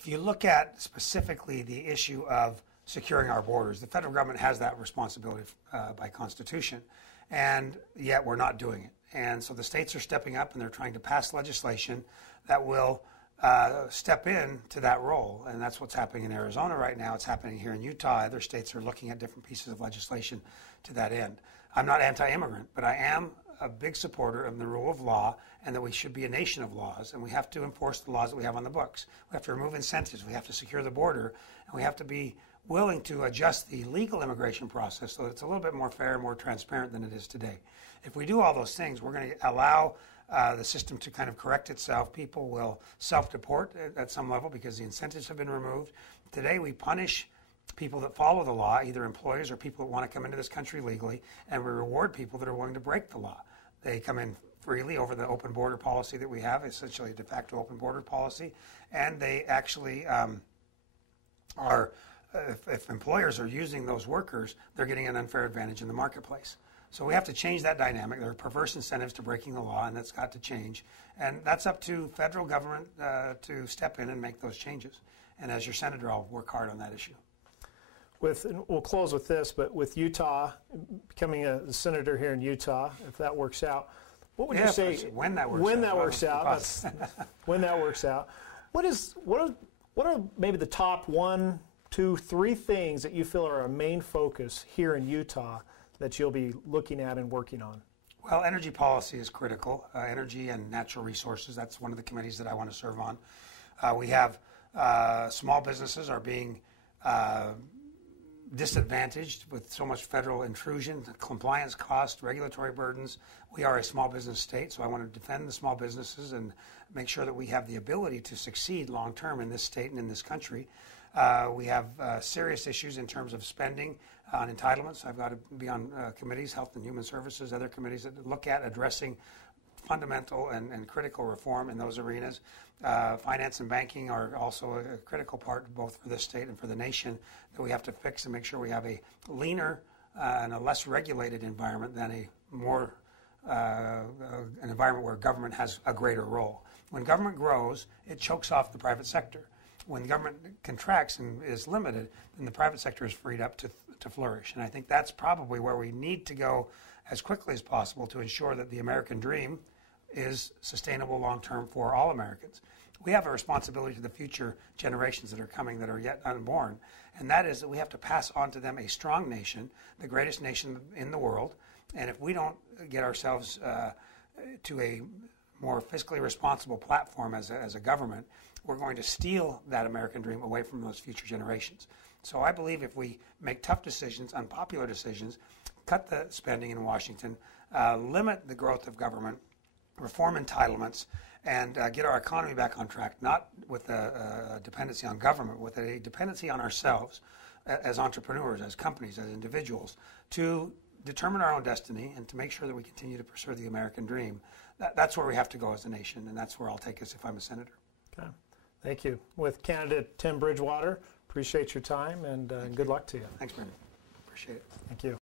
If you look at specifically the issue of securing our borders, the federal government has that responsibility by Constitution, and yet we're not doing it. And so the states are stepping up and they're trying to pass legislation that will step in to that role. And that's what's happening in Arizona right now. It's happening here in Utah. Other states are looking at different pieces of legislation to that end. I'm not anti-immigrant, but I am a big supporter of the rule of law and that we should be a nation of laws, and we have to enforce the laws that we have on the books. We have to remove incentives. We have to secure the border, and we have to be willing to adjust the legal immigration process so that it's a little bit more fair and more transparent than it is today. If we do all those things, we're going to allow the system to kind of correct itself. People will self-deport at some level because the incentives have been removed. Today we punish people that follow the law, either employers or people that want to come into this country legally, and we reward people that are willing to break the law. They come in freely over the open border policy that we have, essentially a de facto open border policy, and they actually are, if employers are using those workers, they're getting an unfair advantage in the marketplace. So we have to change that dynamic. There are perverse incentives to breaking the law, and that's got to change. And that's up to federal government to step in and make those changes. And as your senator, I'll work hard on that issue. And we'll close with this, but with Utah, becoming a senator here in Utah, if that works out, what would you say when that works out? When that works out, what are maybe the top 1, 2, 3 things that you feel are a main focus here in Utah that you'll be looking at and working on? Well, energy policy is critical. Energy and natural resources, that's one of the committees that I want to serve on. We have small businesses are being disadvantaged with so much federal intrusion, compliance costs, regulatory burdens. We are a small business state, so I want to defend the small businesses and make sure that we have the ability to succeed long term in this state and in this country. We have serious issues in terms of spending on entitlements. I've got to be on committees, Health and Human Services, other committees that look at addressing fundamental and critical reform in those arenas. Finance and banking are also a critical part both for this state and for the nation that we have to fix and make sure we have a leaner and a less regulated environment than a more an environment where government has a greater role. When government grows, it chokes off the private sector. When government contracts and is limited, then the private sector is freed up to flourish. And I think that's probably where we need to go as quickly as possible to ensure that the American dream is sustainable long-term for all Americans. We have a responsibility to the future generations that are coming that are yet unborn, and that is that we have to pass on to them a strong nation, the greatest nation in the world, and if we don't get ourselves to a more fiscally responsible platform as a government, we're going to steal that American dream away from those future generations. So I believe if we make tough decisions, unpopular decisions, cut the spending in Washington, limit the growth of government, reform entitlements, and get our economy back on track, not with a dependency on government, with a dependency on ourselves as entrepreneurs, as companies, as individuals, to determine our own destiny and to make sure that we continue to pursue the American dream. That's where we have to go as a nation, and that's where I'll take us if I'm a senator. Okay. Thank you. With candidate Tim Bridgewater, appreciate your time, and good luck to you. Thanks, Brandon. Appreciate it. Thank you.